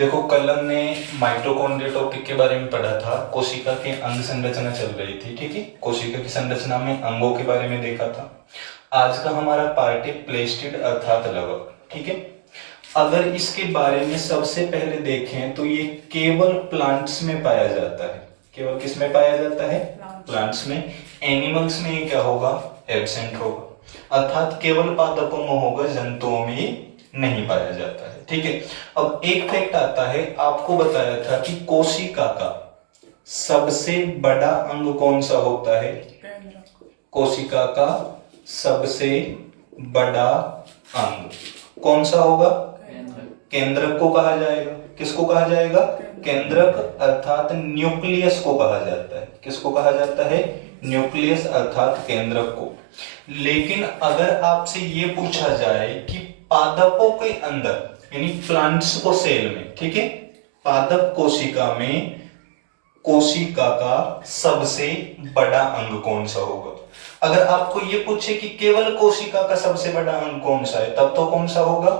देखो, कल हमने माइटोकॉन्ड्रिया टॉपिक के बारे में पढ़ा था। कोशिका की अंग संरचना चल रही थी, ठीक है। कोशिका की संरचना में अंगों के बारे में देखा था। आज का हमारा पार्ट है प्लेस्टिड अर्थात लवक, ठीक है। अगर इसके बारे में सबसे पहले देखें तो ये केवल प्लांट्स में पाया जाता है। केवल किस में पाया जाता है? प्लांट्स में। एनिमल्स में ये क्या होगा? एब्सेंट होगा, अर्थात केवल पादपों में होगा, जंतुओं में ये नहीं पाया जाता है, ठीक है। अब एक फैक्ट आता है, आपको बताया था कि कोशिका का सबसे बड़ा अंग कौन सा होता है? कोशिका का सबसे बड़ा अंग कौन सा होगा? केंद्रक को कहा जाएगा। किसको कहा जाएगा? केंद्रक अर्थात न्यूक्लियस को कहा जाता है। किसको कहा जाता है? न्यूक्लियस अर्थात केंद्रक को। लेकिन अगर आपसे ये पूछा जाए कि पादपों के अंदर यानी प्लांट्स को सेल में, ठीक है, पादप कोशिका में कोशिका का सबसे बड़ा अंग कौन सा होगा? अगर आपको ये पूछे कि केवल कोशिका का सबसे बड़ा अंग कौन सा है, तब तो कौन सा होगा?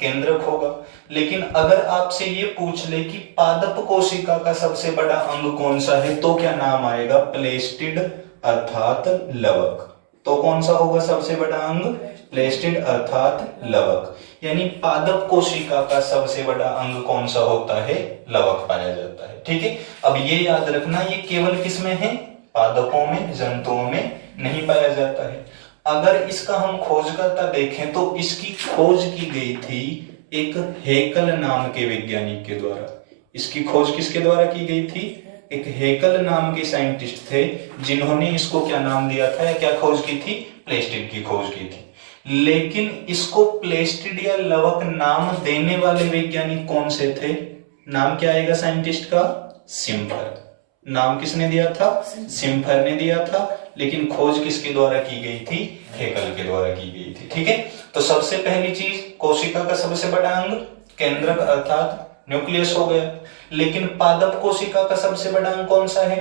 केंद्रक होगा। लेकिन अगर आपसे ये पूछ ले कि पादप कोशिका का सबसे बड़ा अंग कौन सा है, तो क्या नाम आएगा? प्लेस्टिड अर्थात लवक। तो कौन सा होगा सबसे बड़ा अंग? प्लेस्टिड अर्थात लवक। यानी पादप कोशिका का सबसे बड़ा अंग कौन सा होता है? लवक पाया जाता है, ठीक है। अब ये याद रखना, ये केवल किसमें है? पादपों में, जंतुओं में नहीं पाया जाता है। अगर इसका हम खोजकर्ता देखें तो इसकी खोज की गई थी एक हेकल नाम के वैज्ञानिक के द्वारा। इसकी खोज किसके द्वारा की गई थी? एक हेकल नाम के साइंटिस्ट थे, जिन्होंने इसको क्या नाम दिया था या क्या खोज की थी? प्लेस्टिड की खोज की थी। लेकिन इसको प्लेस्टिड या लवक नाम देने वाले वैज्ञानिक कौन से थे? नाम क्या आएगा साइंटिस्ट का? सिम्फर। नाम किसने दिया था? सिम्फर ने दिया था। लेकिन खोज किसके द्वारा की गई थी? हेकल के द्वारा की गई थी, ठीक है। तो सबसे पहली चीज, कोशिका का सबसे बड़ा अंग केंद्रक अर्थात न्यूक्लियस हो गया। लेकिन पादप कोशिका का सबसे बड़ा अंग कौन सा है?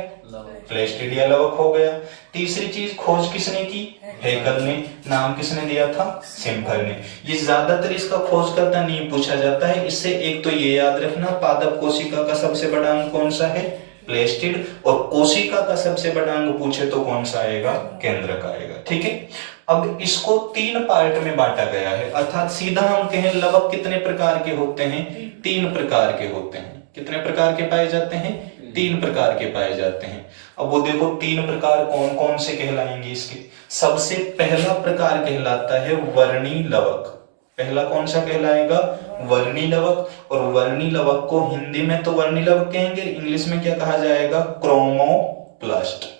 प्लेस्टिड या लवक हो गया। तीसरी चीज, खोज किसने की? हेकल ने। नाम किसने दिया था? सिम्फर ने। ये ज्यादातर इसका खोजकर्ता नहीं पूछा जाता है। इससे एक तो ये याद रखना, पादप कोशिका का सबसे बड़ा अंग कौन सा है? प्लेस्टिड। और कोशिका का सबसे बड़ा अंग पूछे तो कौन सा आएगा? केंद्रक आएगा, ठीक है। अब इसको 3 पार्ट में बांटा गया है, अर्थात सीधा हम कहें लवक कितने प्रकार के होते हैं? 3 प्रकार के होते हैं। कितने प्रकार के पाए जाते हैं? 3 प्रकार के पाए जाते हैं। अब वो देखो 3 प्रकार कौन कौन से कहलाएंगे इसके। सबसे पहला प्रकार कहलाता है वर्णी लवक। पहला कौन सा कहलाएगा? वर्णी लवक। और वर्णी लवक को हिंदी में तो वर्णी लवक कहेंगे, इंग्लिश में क्या कहा जाएगा? क्रोमोप्लास्ट।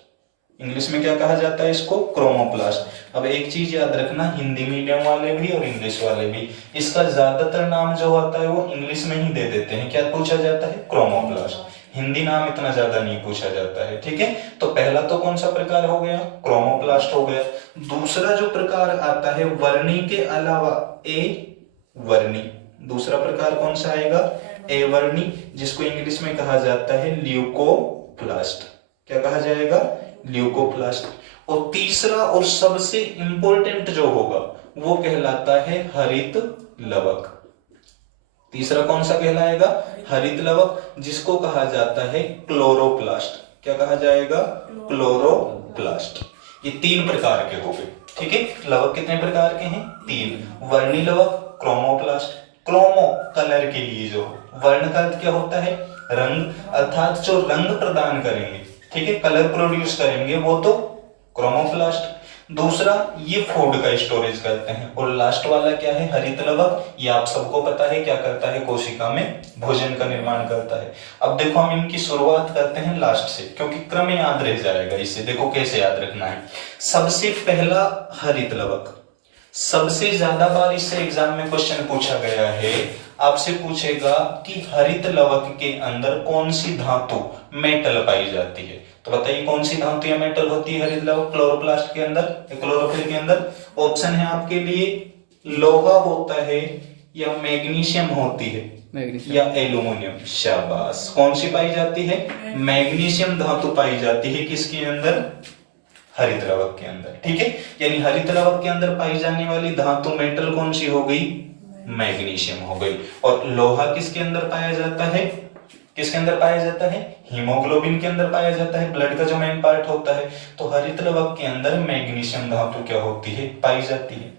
इंग्लिश में क्या कहा जाता है इसको? क्रोमोप्लास्ट। अब एक चीज याद रखना, हिंदी मीडियम वाले भी और इंग्लिश वाले भी इसका ज्यादातर नाम जो होता है वो इंग्लिश में ही दे देते हैं। क्या पूछा जाता है? क्रोमोप्लास्ट। हिंदी नाम इतना ज्यादा नहीं पूछा जाता है, ठीक है। तो पहला तो कौन सा प्रकार हो गया? क्रोमोप्लास्ट हो गया। दूसरा जो प्रकार आता है वर्णी के अलावा ए वर्णी, दूसरा प्रकार कौन सा आएगा? ए वर्णी, जिसको इंग्लिश में कहा जाता है ल्यूकोप्लास्ट। क्या कहा जाएगा? ल्यूकोप्लास्ट। और तीसरा और सबसे इंपॉर्टेंट जो होगा वो कहलाता है हरित लवक। तीसरा कौन सा कहलाएगा? हरित लवक, जिसको कहा जाता है क्लोरोप्लास्ट। क्या कहा जाएगा? क्लोरोप्लास्ट। ये 3 प्रकार के हो गए, ठीक है। लवक कितने प्रकार के हैं? 3। वर्णी लवक, क्रोमोप्लास्ट। क्रोमो कलर के लिए, जो वर्ण का अर्थ क्या होता है? रंग, अर्थात जो रंग प्रदान करेंगे, ठीक है, कलर प्रोड्यूस करेंगे, वो तो क्रोमोप्लास्ट। दूसरा, ये फूड का स्टोरेज करते हैं। और लास्ट वाला क्या है? हरित लवक। ये आप सबको पता है क्या करता है? कोशिका में भोजन का निर्माण करता है। अब देखो हम इनकी शुरुआत करते हैं लास्ट से, क्योंकि क्रम याद रह जाएगा इससे। देखो कैसे याद रखना है। सबसे पहला हरित लवक। सबसे ज्यादा बार इससे एग्जाम में क्वेश्चन पूछा गया है। आपसे पूछेगा कि हरित लवक के अंदर कौन सी धातु मेटल पाई जाती है। तो बताइए कौन सी धातु या मेटल होती है हरित लवक क्लोरोप्लास्ट के अंदर, क्लोरोफिल के अंदर? ऑप्शन है आपके लिए, लोहा होता है या मैग्नीशियम होती है या एल्यूमिनियम। शाबाश। कौन सी पाई जाती है? मैग्नीशियम धातु पाई जाती है किसके अंदर? हरित लवक के अंदर, ठीक है। यानी हरित लवक के अंदर पाई जाने वाली धातु मेटल कौन सी हो गई? मैग्नीशियम हो गई। और लोहा किसके अंदर पाया जाता है? किसके अंदर पाया जाता है? हीमोग्लोबिन के अंदर पाया जाता है, ब्लड का जो मेन पार्ट होता है। तो हरित लवक के अंदर मैग्नीशियम धातु क्या होती है? पाई जाती है।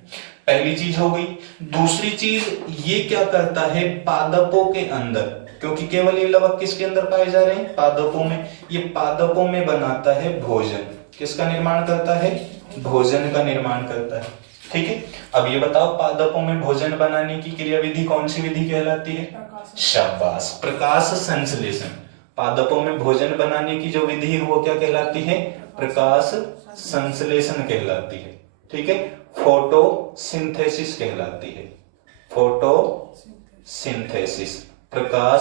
पहली चीज हो गई। दूसरी चीज ये क्या करता है? पादपों के अंदर, क्योंकि केवल ये लवक किसके अंदर पाए जा रहे हैं? पादपों में। ये पादपों में बनाता है भोजन। किसका निर्माण करता है? भोजन का निर्माण करता है। ठीक है, अब ये बताओ पादपों में भोजन बनाने की क्रिया विधि कौन सी विधि कहलाती है? शाबाश, प्रकाश संश्लेषण। पादपों में भोजन बनाने की जो विधि है वो क्या कहलाती है? प्रकाश संश्लेषण कहलाती है। ठीक है, फोटोसिंथेसिस कहलाती है। फोटोसिंथेसिस, प्रकाश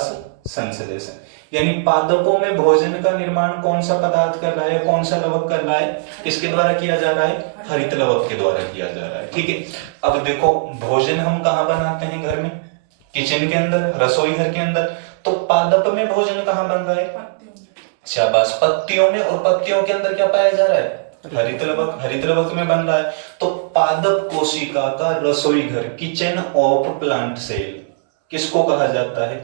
संश्लेषण। यानी पादपों में भोजन का निर्माण कौन सा पदार्थ कर रहा है? कौन सा लवक कर रहा है? किसके द्वारा किया जा रहा है? हरित लवक के द्वारा किया जा रहा है। ठीक है, अब देखो भोजन हम कहाँ बनाते हैं? घर में, किचन के अंदर, रसोई घर के अंदर। तो पादप में भोजन कहाँ बन रहा है? शाबाश, पत्तियों में। और पत्तियों के अंदर क्या पाया जा रहा है? हरित लवक। हरित लवक में बन रहा है। तो पादप कोशिका का रसोई घर, किचन ऑफ प्लांट सेल, किसको कहा जाता है?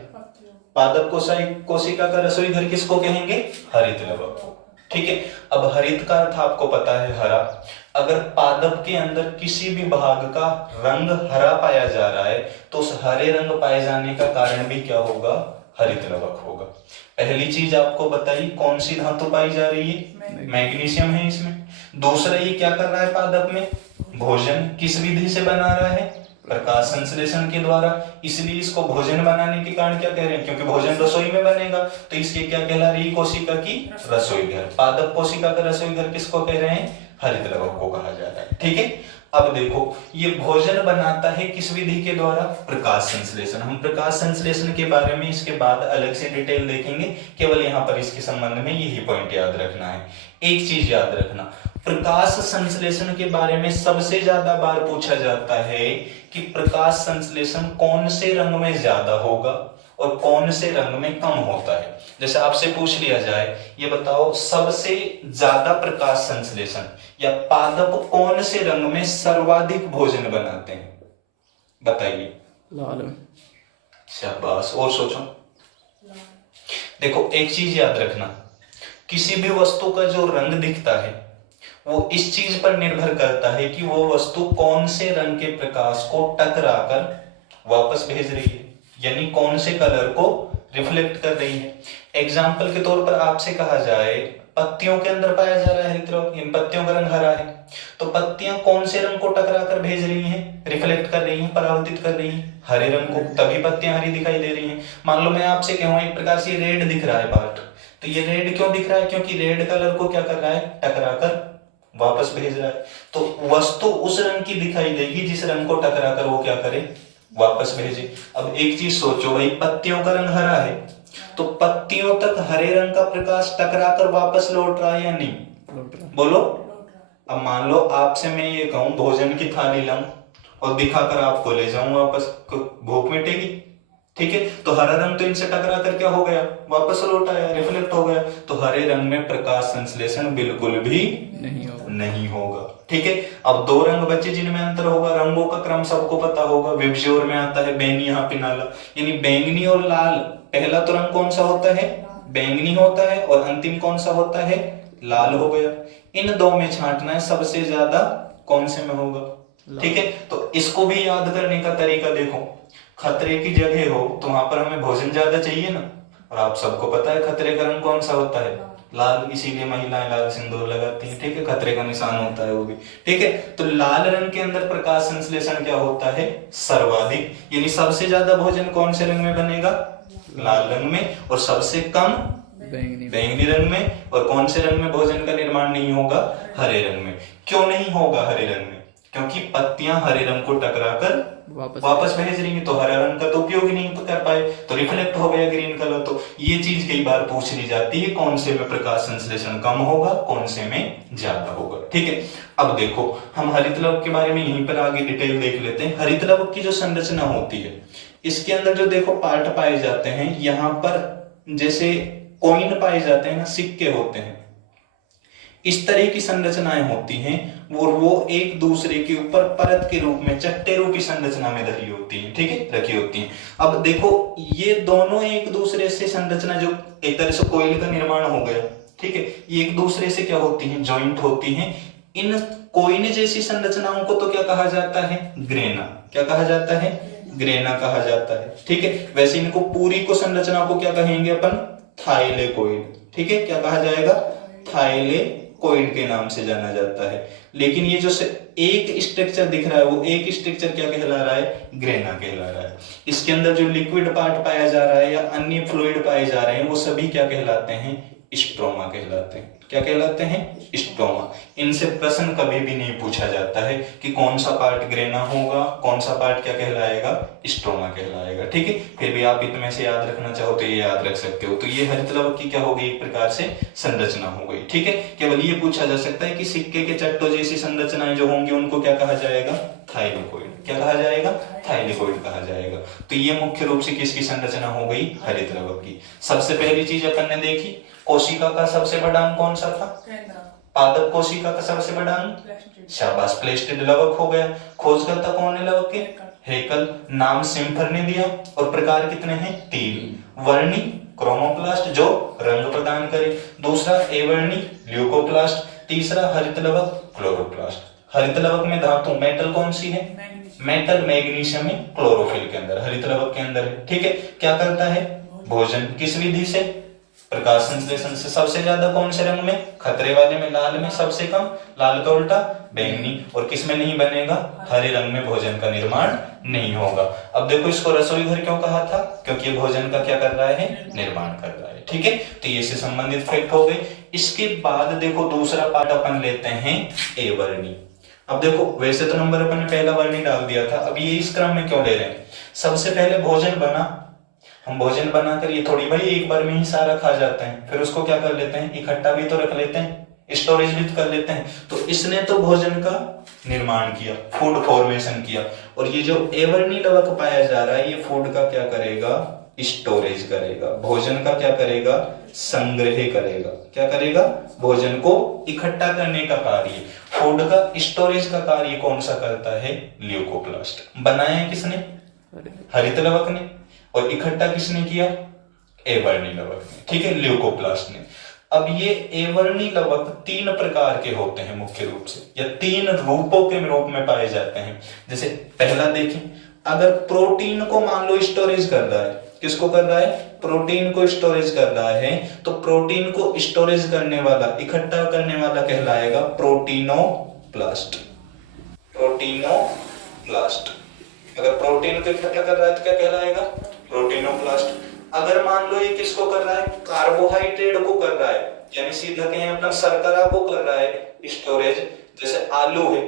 पादप कोशिका का रसोई घर किसको कहेंगे? हरित लवक। ठीक है, अब हरित का अर्थ आपको पता है हरा। अगर पादप के अंदर किसी भी भाग का रंग हरा पाया जा रहा है तो उस हरे रंग पाए जाने का कारण भी क्या होगा? हरित लवक होगा। पहली चीज आपको बताई, कौन सी धातु पाई जा रही है? मैग्नीशियम है इसमें। दूसरा, ये क्या कर रहा है पादप में? भोजन। किस विधि से बना रहा है? प्रकाश संश्लेषण के द्वारा। इसलिए इसको भोजन बनाने के कारण क्या कह रहे हैं? क्योंकि भोजन रसोई में बनेगा, तो इसके क्या कहला रही है? कोशिका की रसोई घर। पादप कोशिका का रसोई घर किसको कह रहे हैं? हरित लवक को कहा जा रहा है। ठीक है, अब देखो ये भोजन बनाता है किस विधि के द्वारा? प्रकाश संश्लेषण। हम प्रकाश संश्लेषण के बारे में इसके बाद अलग से डिटेल देखेंगे, केवल यहाँ पर इसके संबंध में यही पॉइंट याद रखना है। एक चीज याद रखना, प्रकाश संश्लेषण के बारे में सबसे ज्यादा बार पूछा जाता है कि प्रकाश संश्लेषण कौन से रंग में ज्यादा होगा और कौन से रंग में कम होता है। जैसे आपसे पूछ लिया जाए, ये बताओ सबसे ज्यादा प्रकाश संश्लेषण या पादप कौन से रंग में सर्वाधिक भोजन बनाते हैं? बताइए। लाल में। शाबाश, और सोचो। देखो एक चीज याद रखना, किसी भी वस्तु का जो रंग दिखता है वो इस चीज पर निर्भर करता है कि वो वस्तु कौन से रंग के प्रकाश को टकराकर वापस भेज रही है, यानी कौन से कलर को रिफ्लेक्ट कर रही है। एग्जाम्पल के तौर पर आपसे कहा जाए, पत्तियों के अंदर पाया जा रहा है हरित लवक, इन पत्तियों का रंग हरा है, तो पत्तियां कौन से रंग को टकराकर भेज रही हैं? रिफ्लेक्ट कर रही हैं, परावर्तित कर रही हैं हरे रंग को, तभी पत्तियां हरी दिखाई दे रही हैं। मान लो मैं आपसे कहूं एक प्रकार से रेड दिख रहा है पार्ट, तो ये रेड क्यों दिख रहा है? क्योंकि रेड कलर को क्या कर रहा है? टकराकर वापस भेज रहा है। तो वस्तु उस रंग की दिखाई देगी जिस रंग को टकराकर वो क्या करे? वापस भेजे। अब एक चीज सोचो भाई, पत्तियों का रंग हरा है तो पत्तियों तक हरे रंग का प्रकाश टकराकर वापस लौट रहा है या नहीं? लौट रहा। बोलो। अब मान लो आपसे मैं ये कहूं भोजन की थाली लाऊं और दिखाकर आपको ले जाऊं वापस, भूख मिटेगी? ठीक है, तो हरा रंग तो इनसे टकराकर क्या हो गया? वापस लौट आया, रिफ्लेक्ट हो गया। तो हरे रंग में प्रकाश संश्लेषण बिल्कुल भी नहीं होगा। ठीक है, अब दो रंग बचे जिनमें अंतर होगा। रंगों का क्रम सबको पता होगा, विबज्योर में आता है बैंगनी, यहाँ पिनाला, यानी बैंगनी और लाल। पहला तो रंग कौन सा होता है? बैंगनी होता है, और अंतिम कौन सा होता है? लाल हो गया। इन दो में छांटना है, सबसे ज्यादा कौन से में होगा? ठीक है, तो इसको भी याद करने का तरीका देखो। खतरे की जगह हो तो वहां पर हमें भोजन ज्यादा चाहिए ना, और आप सबको पता है खतरे का रंग कौन सा होता है? लाल, इसीलिए महिलाएं लाल सिंदूर लगाती हैं। ठीक है, खतरे का निशान होता है वो भी। ठीक है, तो लाल रंग के अंदर प्रकाश संश्लेषण क्या होता है? सर्वाधिक, यानी सबसे ज्यादा भोजन कौन से रंग में बनेगा? लाल रंग में, और सबसे कम बैंगनी रंग में। और कौन से रंग में भोजन का निर्माण नहीं होगा? हरे रंग में। क्यों नहीं होगा हरे रंग में? क्योंकि पत्तियां हरे रंग को टकराकर वापस भेज रही हैं, तो हरा रंग का तो उपयोग ही नहीं कर पाए, तो रिफ्लेक्ट हो गया ग्रीन कलर। तो ये चीज कई बार पूछ ली जाती है, कौन से में प्रकाश संश्लेषण कम होगा, कौन से में ज्यादा होगा। ठीक है, अब देखो हम हरित लवक के बारे में यहीं पर आगे डिटेल देख लेते हैं। हरित लवक की जो संरचना होती है, इसके अंदर जो देखो पार्ट पाए जाते हैं, यहाँ पर जैसे कॉइन पाए जाते हैं ना, सिक्के होते हैं, इस तरह की संरचनाएं होती हैं। वो एक दूसरे के ऊपर परत के रूप में चट्टे रूपी संरचना में धरी होती है, ठीक है, रखी होती है। अब देखो ये दोनों एक दूसरे से संरचना, जो एक तरह से कोयल का निर्माण हो गया, ठीक है, ये एक दूसरे से क्या होती है, ज्वाइंट होती हैं। इन कोइन जैसी संरचनाओं को तो क्या कहा जाता है, ग्रेना। क्या कहा जाता है, ग्रेना कहा जाता है, ठीक है। वैसे इनको पूरी को संरचना को क्या कहेंगे अपन, थाइलेकोइड, ठीक है, क्या कहा जाएगा, थाइलेकोइड के नाम से जाना जाता है। लेकिन ये जो एक स्ट्रक्चर दिख रहा है, वो एक स्ट्रक्चर क्या कहला रहा है, ग्रेना कहला रहा है। इसके अंदर जो लिक्विड पार्ट पाया जा रहा है या अन्य फ्लूइड पाए जा रहे हैं, वो सभी क्या कहलाते हैं, स्ट्रोमा कहलाते हैं। क्या कहलाते हैं, स्ट्रोमा। इनसे प्रश्न कभी भी नहीं पूछा जाता है कि कौन सा पार्ट ग्रेना होगा, कौन सा पार्ट क्या कहलाएगा, स्ट्रोमा कहलाएगा, ठीक है। फिर भी आप इतने से याद रखना चाहो तो ये याद रख सकते हो। तो ये हरित लवक की क्या हो गई, एक प्रकार से संरचना हो गई, ठीक है। केवल ये पूछा जा सकता है कि सिक्के के चट्टों जैसी संरचनाएं जो होंगी उनको क्या कहा जाएगा, थाइलेकोइड। क्या कहा जाएगा, थाइलेकोइड कहा जाएगा। तो ये मुख्य रूप से किसकी संरचना हो गई, हरित लवक की। सबसे पहली चीज अपन ने देखी, कोशिका का सबसे बड़ा अंग कौन सा था, पादप कोशिका का सबसे बड़ा अंग, शाबाश, प्लेस्टिड लवक हो गया। खोजकर्ता कौन है लवक के, हेकल। नाम सिम्फर ने दिया और प्रकार कितने हैं, 3। वर्णी क्रोमोप्लास्ट जो रंग प्रदान करे, दूसरा एवर्णी ल्यूकोप्लास्ट, तीसरा हरित लवक क्लोरोप्लास्ट। हरित लवक में धातु मेटल कौन सी है, मेटल मैग्नीशियम है, क्लोरोफिल के अंदर, हरित लवक के अंदर है, ठीक है। क्या करता है, भोजन, किस विधि से, प्रकाश संश्लेषण से। सबसे ज्यादा कौन से रंग में, खतरे वाले में, लाल में सबसे कम, लाल का उल्टा बैंगनी, और किस में नहीं बनेगा, हरे रंग में भोजन का निर्माण नहीं होगा। अब देखो इसको रसोई घर क्यों कहा था, क्योंकि ये भोजन का क्या कर रहा है, निर्माण कर रहा है, ठीक है। तो ये से संबंधित फैक्ट हो गए। इसके बाद देखो दूसरा पार्ट अपन लेते हैं ए वर्णी। अब देखो वैसे तो नंबर अपन ने पहला वर्णी डाल दिया था, अब ये इस क्रम में क्यों ले रहे हैं, सबसे पहले भोजन बना, हम भोजन बनाकर ये थोड़ी भाई एक बार में ही सारा खा जाते हैं, फिर उसको क्या कर लेते हैं, इकट्ठा भी तो रख लेते हैं, स्टोरेज भी कर लेते हैं। तो इसने तो भोजन का निर्माण किया, फूड फॉर्मेशन किया, और ये जो एवर्णी लवक पाया जा रहा है ये फूड का क्या करेगा, स्टोरेज करेगा, भोजन का क्या करेगा, संग्रह करेगा। क्या करेगा, भोजन को इकट्ठा करने का कार्य, फूड का स्टोरेज का कार्य कौन सा करता है, ल्यूकोप्लास्ट। बनाया है किसने, हरित लवक ने, और इकट्ठा किसने किया, एवर्णी लवक ने, ठीक है, ल्यूकोप्लास्ट ने। अब ये एवर्णी लवक 3 प्रकार के होते हैं मुख्य रूप से, या 3 रूपों के रूप में पाए जाते हैं। जैसे पहला देखें, अगर प्रोटीन को मान लो स्टोरेज कर रहा है, किसको कर रहा है, प्रोटीन को स्टोरेज कर रहा है, तो प्रोटीन को स्टोरेज करने वाला, इकट्ठा करने वाला कहलाएगा प्रोटीनोप्लास्ट। प्रोटीनोप्लास्ट। अगर प्रोटीन को इकट्ठा कर रहा है तो क्या कहलाएगा, प्रोटीनोप्लास्ट। अगर मान लो ये किसको कर रहा है, कार्बोहाइड्रेट को कर रहा है, यानी सीधा कहें अपना शर्करा को कर रहा है स्टोरेज, जैसे आलू है,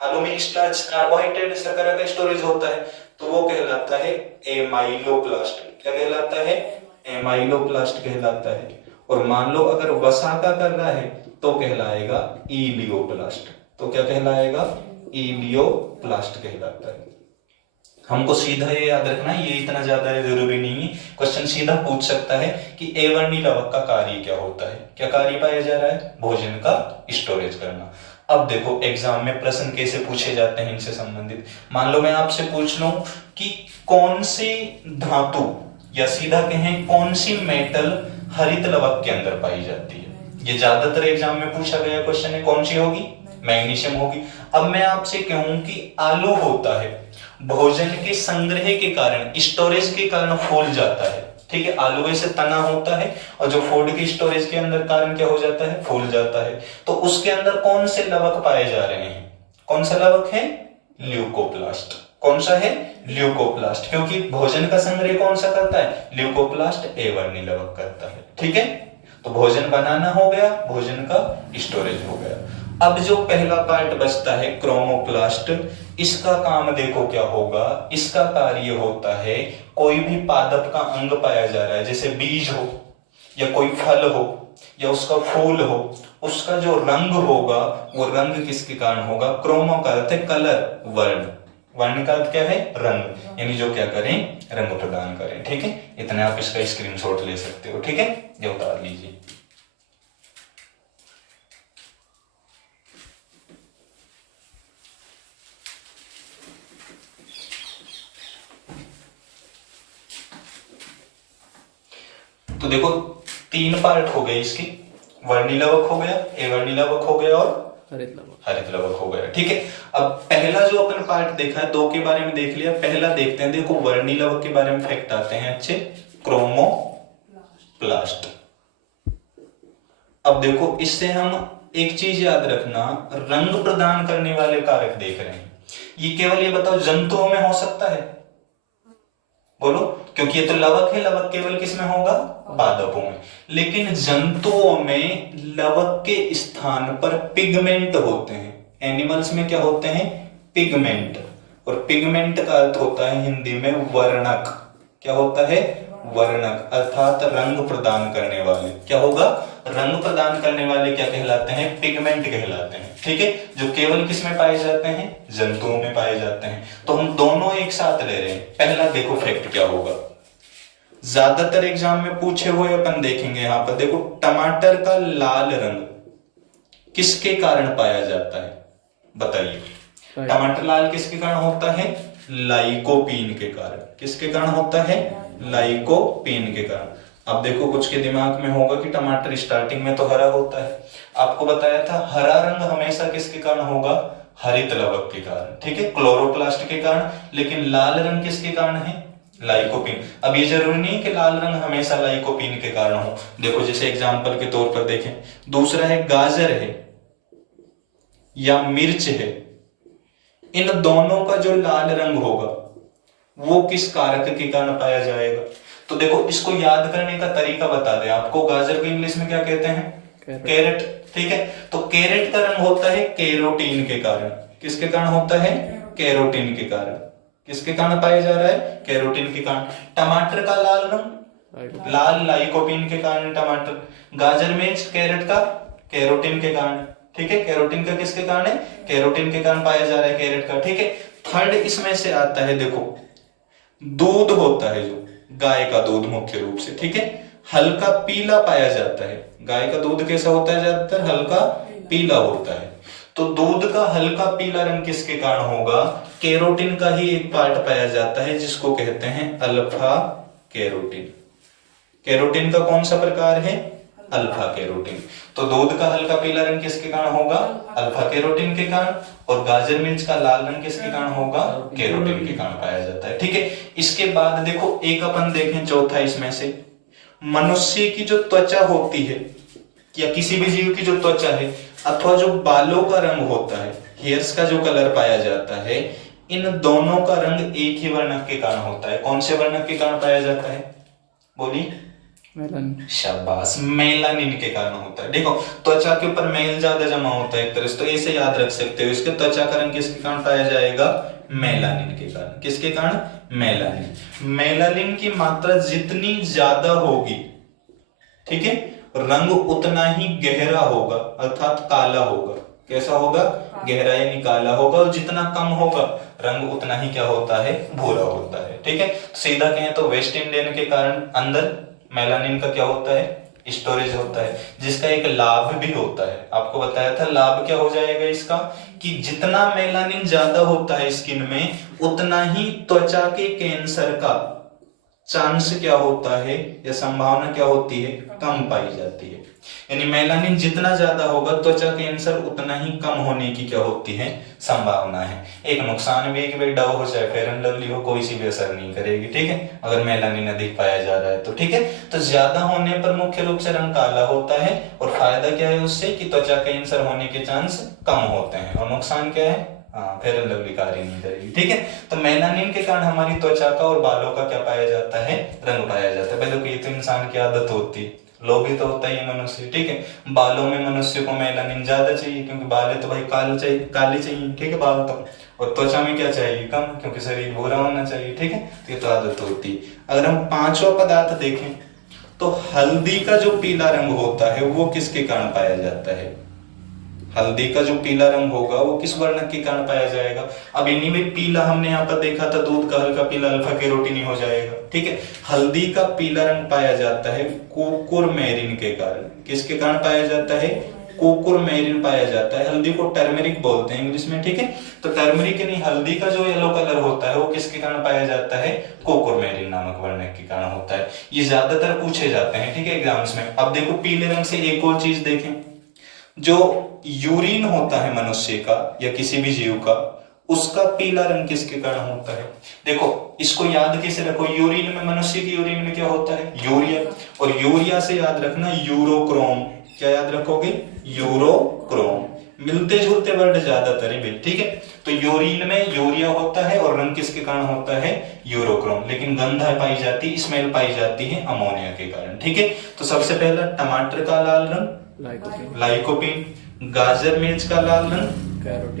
आलू में स्टार्च कार्बोहाइड्रेट शर्करा का स्टोरेज होता है, तो वो कहलाता है एमाइलोप्लास्ट। क्या कहलाता है, एमाइलोप्लास्ट कहलाता है। और मान लो अगर वसा का कर रहा है तो कहलाएगा इलियोप्लास्ट। तो क्या कहलाएगा, इलियोप्लास्ट कहलाता है। हमको सीधा ये याद रखना है, ये इतना ज्यादा जरूरी नहीं है, क्वेश्चन सीधा पूछ सकता है कि एवर्णी लवक का कार्य क्या होता है, क्या कार्य पाया जा रहा है, भोजन का स्टोरेज करना। अब देखो एग्जाम में प्रश्न कैसे पूछे जाते हैं इनसे संबंधित। मान लो मैं आपसे पूछ लूं कि कौन सी धातु, या सीधा कहें कौन सी मेटल हरित लवक के अंदर पाई जाती है, ये ज्यादातर एग्जाम में पूछा गया क्वेश्चन है, कौन सी होगी, मैग्नीशियम होगी। अब मैं आपसे कहूं कि आलू होता है, भोजन के संग्रह के कारण, स्टोरेज के कारण फूल जाता है, ठीक है, आलू वैसे तना होता है, और जो फूड की स्टोरेज के अंदर कारण क्या हो जाता है, फूल जाता है। तो उसके अंदर कौन से लवक पाए जा रहे हैं, कौन सा लवक है, ल्यूकोप्लास्ट। कौन सा है, ल्यूकोप्लास्ट, क्योंकि भोजन का संग्रह कौन सा करता है, ल्यूकोप्लास्ट एवर्णी लवक करता है, ठीक है। तो भोजन बनाना हो गया, भोजन का स्टोरेज हो गया। अब जो पहला पार्ट बचता है क्रोमोप्लास्ट, इसका काम देखो क्या होगा, इसका कार्य होता है कोई भी पादप का अंग पाया जा रहा है, जैसे बीज हो या कोई फल हो या उसका फूल हो, उसका जो रंग होगा वो रंग किसके कारण होगा, क्रोमो का अर्थ है कलर, वर्ण, वर्ण का अर्थ क्या है, रंग, यानी जो क्या करें, रंग प्रदान करें, ठीक है। इतने आप इसका स्क्रीनशॉट ले सकते हो, ठीक है, ये उतार लीजिए। तो देखो 3 पार्ट हो गए इसके, वर्णी लवक हो गया, अवर्णी लवक हो गया और हरित लवक हो गया। ठीक है, अब पहला जो अपन पार्ट देखा है, 2 के बारे में देख लिया, पहला देखते हैं। देखो वर्णी लवक के बारे में फैक्ट आते हैं अच्छे, क्रोमोप्लास्ट। अब देखो इससे हम एक चीज याद रखना, रंग प्रदान करने वाले कारक देख रहे हैं। ये केवल ये बताओ जंतुओं में हो सकता है? बोलो, क्योंकि ये तो लवक है, लवक केवल किस में होगा? पादपों में। लेकिन जंतुओं में लवक के स्थान पर पिगमेंट होते हैं। एनिमल्स में क्या होते हैं? पिगमेंट। और पिगमेंट का अर्थ होता है हिंदी में वर्णक। क्या होता है? वर्णक, अर्थात रंग प्रदान करने वाले। क्या होगा? रंग प्रदान करने वाले क्या कहलाते हैं? पिगमेंट कहलाते हैं। ठीक है, जो केवल किस में पाए जाते हैं? जंतुओं में पाए जाते हैं। तो हम दोनों एक साथ ले रहे हैं। पहला देखो फैक्ट क्या होगा, ज्यादातर एग्जाम में पूछे हुए अपन देखेंगे। यहां पर देखो, टमाटर का लाल रंग किसके कारण पाया जाता है? बताइए। टमाटर लाल किसके कारण होता है? लाइकोपीन के कारण। किसके कारण होता है? लाइकोपीन के कारण। अब देखो कुछ के दिमाग में होगा कि टमाटर स्टार्टिंग में तो हरा होता है। आपको बताया था हरा रंग हमेशा किसके कारण होगा? हरित लवक के कारण। ठीक है, क्लोरोप्लास्ट के कारण। लेकिन लाल रंग किसके कारण है? लाइकोपीन। अब ये जरूरी नहीं कि लाल रंग हमेशा लाइकोपीन के कारण हो। देखो जैसे एग्जांपल के तौर पर देखें, दूसरा है गाजर है या मिर्च है, इन दोनों का जो लाल रंग होगा वो किस कारक के कारण पाया जाएगा? तो देखो इसको याद करने का तरीका बता दें आपको। गाजर को इंग्लिश में क्या कहते हैं? कैरेट। ठीक है, तो कैरेट का रंग होता है कैरोटीन के कारण। किसके कारण होता है? कैरोटीन के कारण। किसके कारण पाया जा रहा है? कैरोटीन के कारण। टमाटर का लाल रंग, लाल लाइकोपीन के कारण टमाटर। गाजर में कैरेट का कैरोटीन के कारण। ठीक है, कैरोटीन का किसके कारण है? कैरोटीन के कारण पाया जा रहा है कैरेट का। ठीक है, थर्ड इसमें से आता है, देखो दूध होता है, जो गाय का दूध मुख्य रूप से। ठीक है, हल्का पीला पाया जाता है। गाय का दूध कैसा होता है? ज्यादातर हल्का पीला होता है। तो दूध का हल्का पीला रंग किसके कारण होगा? कैरोटीन का ही एक पार्ट पाया जाता है जिसको कहते हैं अल्फा कैरोटीन। कैरोटीन का कौन सा प्रकार है? Alpha carotene. तो दूध का हल्का पीला रंग किसके कारण होगा? अल्फा कैरोटीन के कारण। और गाजर मिर्च का लाल रंग किसके कारण होगा? कैरोटीन के कारण पाया जाता है। ठीक है, इसके बाद देखो एक अपन देखें चौथा इसमें से, मनुष्य की जो त्वचा होती है या किसी भी जीव की जो त्वचा है अथवा जो बालों का रंग होता है, हेयर्स का जो कलर पाया जाता है, इन दोनों का रंग एक ही वर्णक के कारण होता है। कौन से वर्णक के कारण पाया जाता है? बोलिए। मेलानिन। शाबाश, मेलानिन के कारण होता है। देखो त्वचा के ऊपर मेल ज्यादा जमा होता है एक तरह से, तो ऐसे याद रख सकते हो। इसके त्वचा का रंग किसके कारण पाया जाएगा? मेलानिन के कारण। किसके कारण? मेलानिन। मेलानिन की मात्रा जितनी ज्यादा होगी, ठीक है, रंग उतना ही गहरा होगा, अर्थात काला होगा। कैसा होगा? गहरा यानी काला होगा। और जितना कम होगा रंग उतना ही क्या होता है? भूरा होता है। ठीक है, सीधा कहें तो वेस्ट इंडियन के कारण अंदर मेलानिन का क्या होता है? स्टोरेज होता है, जिसका एक लाभ भी होता है। आपको बताया था लाभ क्या हो जाएगा इसका, कि जितना मेलानिन ज्यादा होता है स्किन में, उतना ही त्वचा के कैंसर का चांस क्या होता है या संभावना क्या होती है? कम पाई जाती है। यानी मेलानिन जितना ज्यादा होगा, त्वचा कैंसर उतना ही कम होने की क्या होती है? संभावना है। एक नुकसान भी है कि भाई डव हो चाहे फेयर एंड लवली हो, कोई सी भी असर नहीं करेगी। ठीक है, अगर मेलानिन अधिक पाया जा रहा है तो। ठीक है, तो ज्यादा होने पर मुख्य रूप से रंग काला होता है। और फायदा क्या है उससे, कि त्वचा कैंसर होने के चांस कम होते हैं। और नुकसान क्या है? फेयर एंड लवली कार्य नहीं करेगी। ठीक है, तो मेलानिन के कारण हमारी त्वचा का और बालों का क्या पाया जाता है? रंग पाया जाता है। पहले तो ये तो इंसान की आदत होती है, लोभी तो होता ही है मनुष्य। ठीक है, बालों में मनुष्य को मेलानिन ज्यादा चाहिए, क्योंकि बाल तो भाई काले चाहिए, काले चाहिए। ठीक है, बाल तो। और त्वचा में क्या चाहिए? कम, क्योंकि शरीर भूरा होना चाहिए। ठीक है, तो ये तो आदत होती है। अगर हम पांचवा पदार्थ देखें तो हल्दी का जो पीला रंग होता है वो किसके कारण पाया जाता है? हल्दी का जो पीला रंग होगा वो किस वर्णक के कारण पाया जाएगा? अब इन्हीं में पीला हमने यहाँ पर देखा था, दूध का हल्का पीला अल्फा कैरोटीन हो जाएगा। ठीक है, हल्दी का पीला रंग पाया जाता है कुकुरमेरिन के कारण। किसके कारण पाया जाता है? कोकुरमेरिन पाया जाता है। हल्दी को टर्मेरिक बोलते हैं इंग्लिश में, ठीक है। तो टर्मेरिक यानी हल्दी का जो येलो कलर होता है वो किसके कारण पाया जाता है, कोकुरमेरिन नामक वर्णक के कारण होता है। ये ज्यादातर पूछे जाते हैं, ठीक है, एग्जाम्स में। अब देखो पीले रंग से एक और चीज देखें, जो यूरिन होता है मनुष्य का या किसी भी जीव का, उसका पीला रंग किसके कारण होता है। देखो इसको याद कैसे रखो, यूरिन में, मनुष्य की यूरिन में क्या होता है, यूरिया, और यूरिया से याद रखना यूरोक्रोम। क्या याद रखोगे, यूरोक्रोम। मिलते जुलते वर्ड ज्यादातर है, ठीक है। तो यूरिन में यूरिया होता है और रंग किसके कारण होता है, यूरोक्रोम। लेकिन गंध पाई जाती, स्मेल पाई जाती है अमोनिया के कारण, ठीक है। तो सबसे पहला टमाटर का लाल रंग लाइकोपीन, गाजर मिर्च का लाल रंग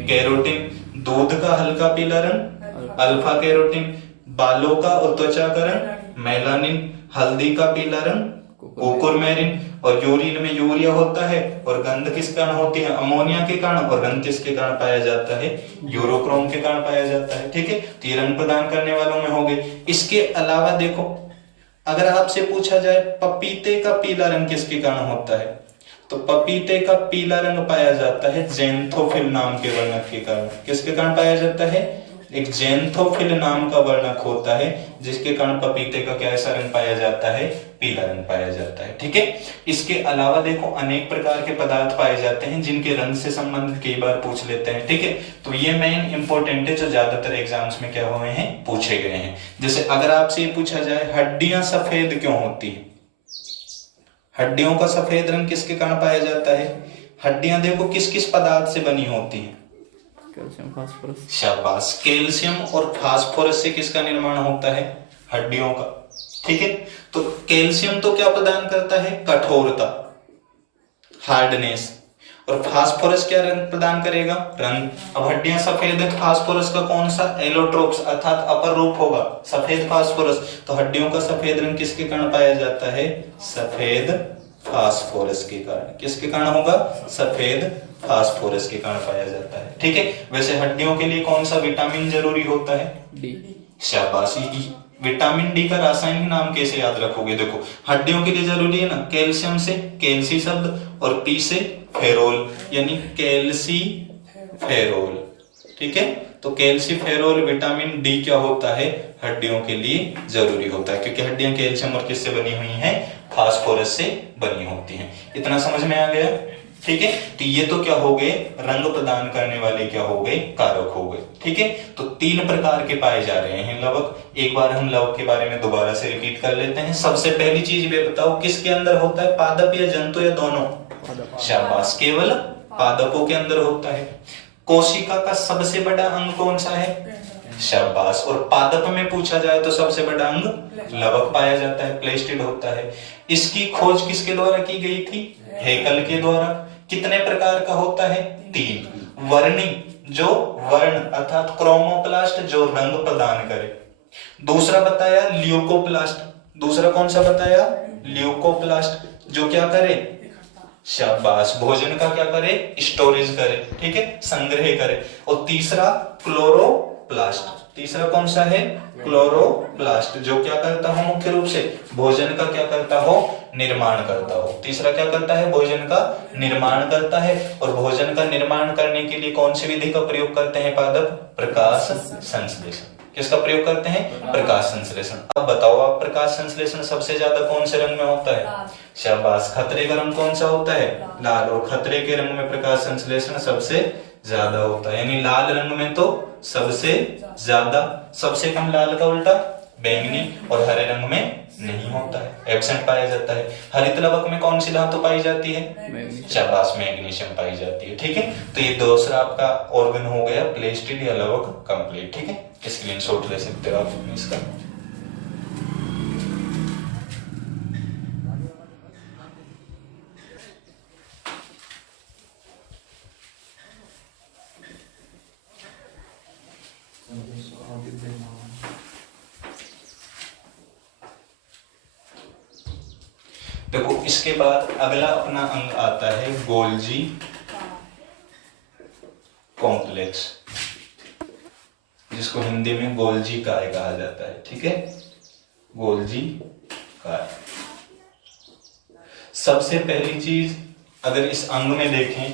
कैरोटीन, दूध का हल्का पीला रंग अल्फा कैरोटीन, बालों का और त्वचा का रंग मेलानिन, हल्दी का पीला रंग कोकुरमेरिन, और यूरिन में यूरिया होता है और गंध किस कारण होती है, अमोनिया के कारण, और रंग किसके कारण पाया जाता है, यूरोक्रोम के कारण पाया जाता है, ठीक है। तो ये रंग प्रदान करने वालों में हो गए। इसके अलावा देखो, अगर आपसे पूछा जाए पपीते का पीला रंग किसके कारण होता है, तो पपीते का पीला रंग पाया जाता है ज़ैंथोफिल नाम के वर्णक के कारण। किसके कारण पाया जाता है, एक ज़ैंथोफिल नाम का वर्णक होता है जिसके कारण पपीते का क्या ऐसा रंग पाया जाता है, पीला रंग पाया जाता है, ठीक है। इसके अलावा देखो अनेक प्रकार के पदार्थ पाए जाते हैं जिनके रंग से संबंधित कई बार पूछ लेते हैं, ठीक है। तो ये मेन इंपॉर्टेंट है जो ज्यादातर एग्जाम्स में क्या हुए हैं, पूछे गए हैं। जैसे अगर आपसे ये पूछा जाए हड्डियां सफेद क्यों होती है, हड्डियों का सफेद रंग किसके कारण पाया जाता है। हड्डियां देखो किस किस पदार्थ से बनी होती हैं, कैल्शियम फास्फोरस। शाबाश, कैल्शियम और फास्फोरस से किसका निर्माण होता है, हड्डियों का, ठीक है। तो कैल्शियम तो क्या प्रदान करता है, कठोरता, हार्डनेस, और फास्फोरस क्या रंग प्रदान करेगा, रंग। अब हड्डियां सफेद है, फास्फोरस का कौन सा, एलोट्रोप्स अर्थात अपर रूप होगा सफेद फास्फोरस। तो हड्डियों का सफेद रंग किसके कारण पाया जाता है, सफेद फास्फोरस के कारण। किसके कारण होगा, सफेद फास्फोरस के कारण पाया जाता है, ठीक है। वैसे हड्डियों के लिए कौन सा विटामिन जरूरी होता है, डी। शाबाश, विटामिन डी का रासायनिक नाम कैसे याद रखोगे, देखो हड्डियों के लिए जरूरी है ना, कैल्शियम से कैल्सी शब्द और पी से फेरोल, यानी कैल्सी फेरोल, ठीक है। तो कैल्सी फेरोल विटामिन डी क्या होता है, हड्डियों के लिए जरूरी होता है, क्योंकि हड्डियां कैल्शियम और किससे बनी हुई हैं, फास्फोरस से बनी होती हैं। इतना समझ में आ गया, ठीक है। तो ये तो क्या हो गए, रंग प्रदान करने वाले क्या हो गए, कारक हो गए, ठीक है। तो 3 प्रकार के पाए जा रहे हैं लवक। एक बार हम लवक के बारे में दोबारा से रिपीट कर लेते हैं। सबसे पहली चीज ये बताओ, किसके अंदर होता है, पादप या जंतु या दोनों, शाबाश, केवल पादपों के अंदर होता है। कोशिका का सबसे बड़ा अंग कौन सा है, शाबाश, और पादप में पूछा जाए तो सबसे बड़ा अंग लवक पाया जाता है, प्लेस्टिड होता है। इसकी खोज किसके द्वारा की गई थी, हेकल के द्वारा। कितने प्रकार का होता है, 3। वर्णी, जो वर्ण अर्थात क्रोमोप्लास्ट जो रंग प्रदान करे। दूसरा बताया ल्यूकोप्लास्ट, दूसरा कौन सा बताया, ल्यूकोप्लास्ट, जो क्या करे, शाबाश, भोजन का क्या करे, स्टोरेज करे, ठीक है, संग्रह करे। और तीसरा क्लोरोप्लास्ट, तीसरा कौन सा है, क्लोरोप्लास्ट, जो क्या करता हो, मुख्य रूप से भोजन का क्या करता हो, निर्माण करता हो। तीसरा क्या करता है, भोजन का निर्माण करता है। और भोजन का निर्माण करने के लिए कौन सी विधि का प्रयोग करते हैं पादप, प्रकाश संश्लेषण। किसका प्रयोग करते हैं, प्रकाश संश्लेषण। अब बताओ आप, प्रकाश संश्लेषण सबसे ज्यादा कौन से रंग में होता है, शाबाश, खतरे का रंग कौन सा होता है, लाल, और खतरे के रंग में प्रकाश संश्लेषण सबसे ज्यादा होता है, यानी लाल रंग में तो सबसे ज्यादा। सबसे कम लाल का उल्टा बैंगनी, और हरे रंग में नहीं होता है, एब्सेंट पाया जाता है। हरित लवक में कौन सी धातु पाई जाती है, शाबाश, मैग्नीशियम पाई जाती है, ठीक है। तो ये दूसरा आपका ऑर्गन हो गया प्लेस्टिड या लवक कंप्लीट, ठीक है। स्क्रीनशॉट ले सकते हो आप इसका। देखो इसके बाद अगला अपना अंग आता है गोल्जी कॉम्प्लेक्स, जिसको हिंदी में गोल्जी काय कहा जाता है, ठीक है, गोल्जी काय। सबसे पहली चीज अगर इस अंग में देखें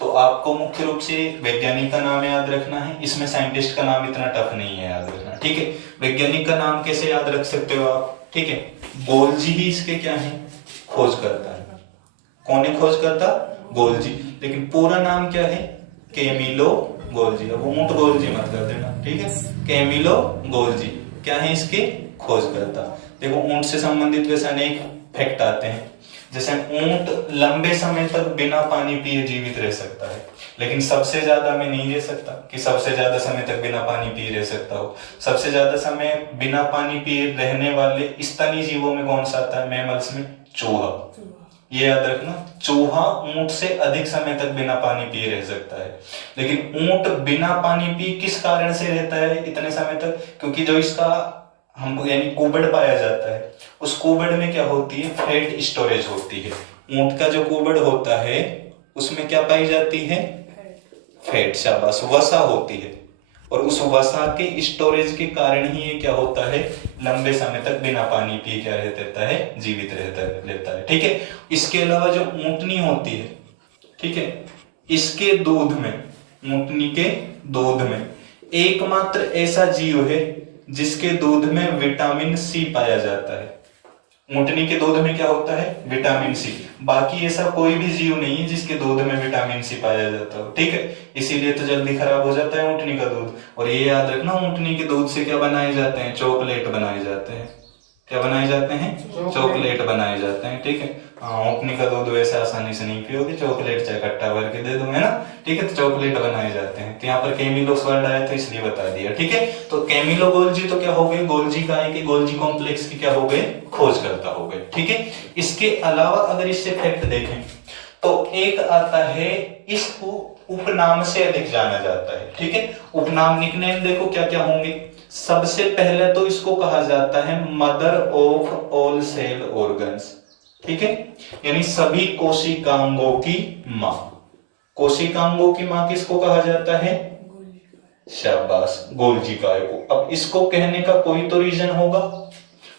तो आपको मुख्य रूप से वैज्ञानिक का नाम याद रखना है। इसमें साइंटिस्ट का नाम इतना टफ नहीं है याद रखना, ठीक है। वैज्ञानिक का नाम कैसे याद रख सकते हो आप, ठीक है। गोल्जी ही इसके क्या है, खोज करता है। कौन है खोज करता, गोल्जी। लेकिन पूरा नाम क्या है, कैमिलो गोल्जी। अब ऊंट गोल्जी मत कर देना, ठीक है। कैमिलो गोल्जी क्या है इसके खोज करता। देखो ऊंट से संबंधित वैसे अनेक फैक्ट आते हैं, जैसे ऊंट लंबे समय तक बिना पानी पिए जीवित रह सकता है, लेकिन सबसे ज्यादा मैं नहीं रह सकता कि सबसे ज्यादा समय तक बिना पानी पिए रह सकता हो। सबसे ज्यादा समय बिना पानी पिए रहने वाले स्तनी जीवों में कौन सा आता है, मैमल्स में चूहा। ये याद रखना, चूहा ऊंट से अधिक समय तक बिना पानी पिए रह सकता है। लेकिन ऊंट बिना पानी पिए किस कारण से रहता है इतने समय तक, क्योंकि जो इसका हमको यानी कुबड़ पाया जाता है, उस कुबड़ में क्या होती है, फैट स्टोरेज होती है। ऊंट का जो कुबड़ होता है उसमें क्या पाई जाती है, फैट, शाबाश, वसा होती है। और उस वसा के स्टोरेज के कारण ही ये क्या होता है, लंबे समय तक बिना पानी पिए क्या रहता है, जीवित रहता है, ठीक है। इसके अलावा जो ऊंटनी होती है, ठीक है, इसके दूध में, ऊंटनी के दूध में एकमात्र ऐसा जीव है जिसके दूध में विटामिन सी पाया जाता है। ऊंटनी के दूध में क्या होता है, विटामिन सी। बाकी ऐसा कोई भी जीव नहीं है जिसके दूध में विटामिन सी पाया जाता हो, ठीक है। इसीलिए तो जल्दी खराब हो जाता है ऊंटनी का दूध। और ये याद रखना, ऊंटनी के दूध से क्या बनाए जाते हैं, चॉकलेट बनाए जाते हैं। क्या बनाए जाते हैं, चॉकलेट बनाए जाते हैं, ठीक है। ऊंटनी का दूध वैसे आसानी से नहीं पियोगे, चॉकलेट चाहे कट्टा भर के दे दो, है ना, ठीक है। तो चॉकलेट बनाए जाते हैं। तो यहाँ पर कैमिलोस वर्ड आया तो इसलिए बता दिया, ठीक है। तो कैमिलो गोल्जी तो क्या हो गए, गोल्जी का है कि गोल्जी कॉम्प्लेक्स की क्या हो गए, खोज करता हो गए, ठीक है। इसके अलावा अगर इससे फैक्ट देखें तो एक आता है, इस उपनाम से अधिक जाना जाता है, ठीक है। उपनाम निकनेम देखो क्या क्या होंगे। सबसे पहले तो इसको कहा जाता है mother of all cell organs, ठीक है, यानी सभी कोशिकांगों की मां। कोशिकांगों की मां किसको कहा जाता है, शाबाश, गोल्जी काय को। अब इसको कहने का कोई तो रीजन होगा,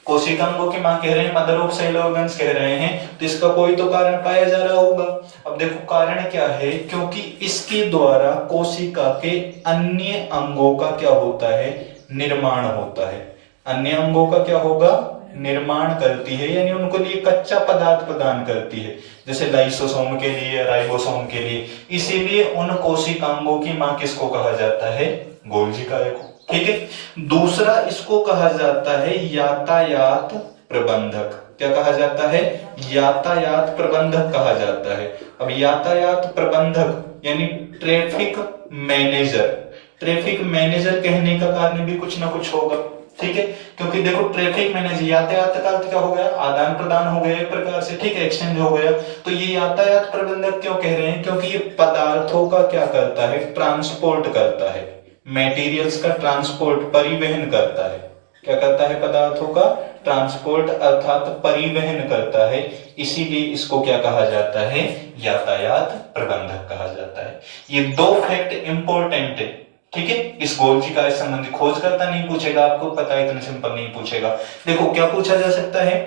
कोशिकांगों की मां कह रहे हैं, मदर ऑफ सेल ऑर्गन्स कह रहे हैं, तो इसका कोई तो कारण पाया जा रहा होगा। अब देखो कारण क्या है, क्योंकि इसके द्वारा कोशिका के अन्य अंगों का क्या होता है, निर्माण होता है। अन्य अंगों का क्या होगा, निर्माण करती है, यानी उनको लिए कच्चा पदार्थ प्रदान करती है, जैसे लाइसोसोम के लिए, राइबोसोम के लिए। इसीलिए उन कोशिकांगों की मां किसको कहा जाता है, गोल्जी काय को, ठीक है। दूसरा इसको कहा जाता है यातायात प्रबंधक। क्या कहा जाता है, यातायात प्रबंधक कहा जाता है। अब यातायात प्रबंधक यानी ट्रैफिक मैनेजर। ट्रैफिक मैनेजर कहने का कारण भी कुछ ना कुछ होगा, ठीक है, क्योंकि देखो ट्रैफिक मैनेजर, यातायात का अर्थ क्या हो गया, आदान प्रदान हो गया एक प्रकार से, ठीक है, एक्सचेंज हो गया। तो ये यातायात प्रबंधक क्यों कह रहे हैं, क्योंकि ये पदार्थों का क्या करता है, ट्रांसपोर्ट करता है, मटेरियल्स का ट्रांसपोर्ट, परिवहन करता है। क्या करता है, पदार्थों का ट्रांसपोर्ट अर्थात परिवहन करता है। इसीलिए इसको क्या कहा जाता है, यातायात प्रबंधक कहा जाता है। ये दो फैक्ट इंपॉर्टेंट है, ठीक है। इस गोल्जी काय संबंधी खोज करता नहीं पूछेगा, आपको पता है, इतना सिंपल नहीं पूछेगा। देखो क्या पूछा जा सकता है,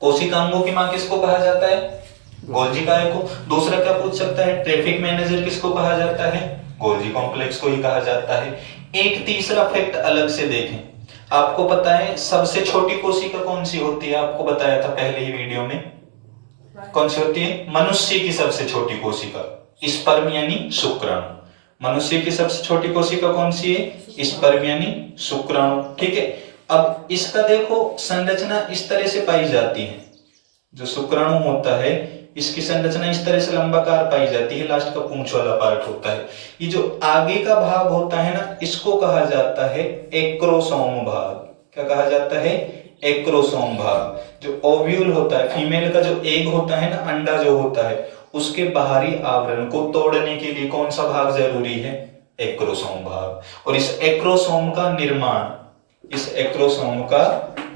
कोशिकांगों की मां किसको कहा जाता है, गोल्जी काय को। दूसरा क्या पूछ सकता है, ट्रैफिक मैनेजर किसको कहा जाता है, गोल्जी कॉम्प्लेक्स को ही कहा जाता है। एक तीसरा फैक्ट अलग से देखें, आपको पता है सबसे छोटी कोशिका कौन सी होती है, आपको बताया था पहले ही वीडियो में, कौन सी होती है, मनुष्य की सबसे छोटी कोशिका स्पर्म यानी शुक्राणु। मनुष्य की सबसे छोटी कोशिका कौन सी है, स्पर्म यानी शुक्राणु, ठीक है। अब इसका देखो संरचना इस तरह से पाई जाती है, जो शुक्राणु होता है इसकी संरचना इस तरह से लंबाकार पाई जाती है, लास्ट का पूंछ वाला पार्ट होता है। ये जो आगे का भाग होता है ना, इसको कहा जाता है एक्रोसोम भाग। क्या कहा जाता है, एक्रोसोम भाग। जो ओव्यूल होता है, फीमेल का जो एग होता है ना, अंडा जो होता है, उसके बाहरी आवरण को तोड़ने के लिए कौन सा भाग जरूरी है, एक्रोसोम भाग। और इस एक्रोसोम का निर्माण, इस एक्रोसोम का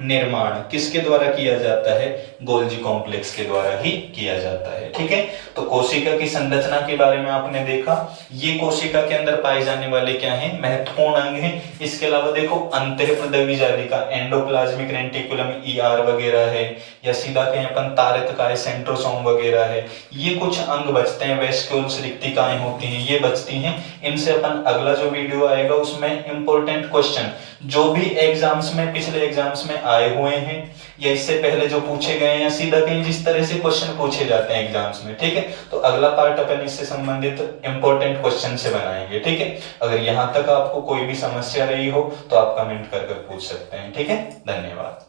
निर्माण किसके द्वारा किया जाता है? गोल्जी कॉम्प्लेक्स के द्वारा ही किया जाता है। ठीक है, तो कोशिका की संरचना के बारे में आपने देखा, ये कोशिका के अंदर पाए जाने वाले क्या हैं? महत्वपूर्ण अंग हैं। इसके अलावा देखो अंतःप्रद्रवी जालिका, एंडोप्लाज्मिक रेटिकुलम ईआर वगैरह है, या सीधा कहें अपन तारककाय सेंट्रोसोम वगैरह है, ये कुछ अंग बचते हैं। वेस्क्यूल्स रिक्तिकाएं होती हैं, ये बचती हैं। इनसे अपन अगला जो वीडियो आएगा उसमें इंपॉर्टेंट क्वेश्चन जो भी एग्जाम्स में, पिछले एग्जाम्स में आए हुए हैं या इससे पहले जो पूछे गए हैं, सीधा कहीं जिस तरह से क्वेश्चन पूछे जाते हैं एग्जाम्स में, ठीक है, तो अगला पार्ट अपन इससे संबंधित इंपॉर्टेंट क्वेश्चन से बनाएंगे। ठीक है, अगर यहां तक आपको कोई भी समस्या रही हो तो आप कमेंट कर पूछ सकते हैं। ठीक है, धन्यवाद।